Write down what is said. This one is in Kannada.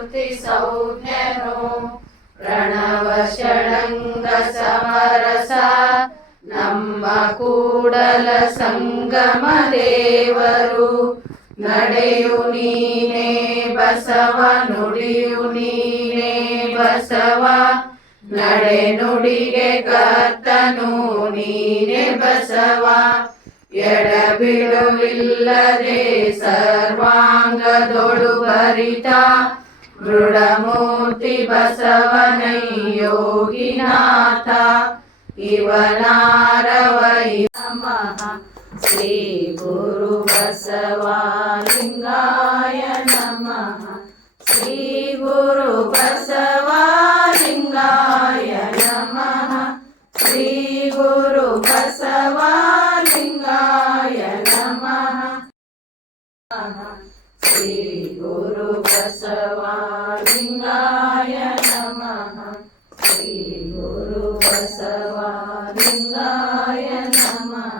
ಮೂರ್ತಿ ಸಂಜ್ಞನು ಪ್ರಣವ ಷಡಂಗ ಸಮರಸ ನಮ್ಮ ಕೂಡಲ ಸಂಗಮ ದೇವರು ನಡೆಯು ನೀನೇ ಬಸವ ನುಡಿಯು ನೀನೇ ಬಸವ ನಡೆ ನುಡಿಗೆ ಕರ್ತನು ನೀನೆ ಬಸವ ಎಡಬಿಡುವಿಲ್ಲದೆ ಸರ್ವಾಂಗದೊಳು ಭರಿತ ದೃಢಮೂರ್ತಿ ಬಸವನಯ್ಯೋಗಿನಾಥ ಇವನಾರವೈ ನಮಃ ಶ್ರೀ ಗುರು ಬಸವಲಿಂಗಾಯ ನಮಃ ಶ್ರೀ ಗುರು ಬಸವಲಿಂಗಾಯ ನಮಃ ಶ್ರೀ ಗುರು ಬಸವಲಿಂಗಾಯ ನಮಃ श्री गुरुवा लिङ्गाय श्री गुरुवा लिङ्गाय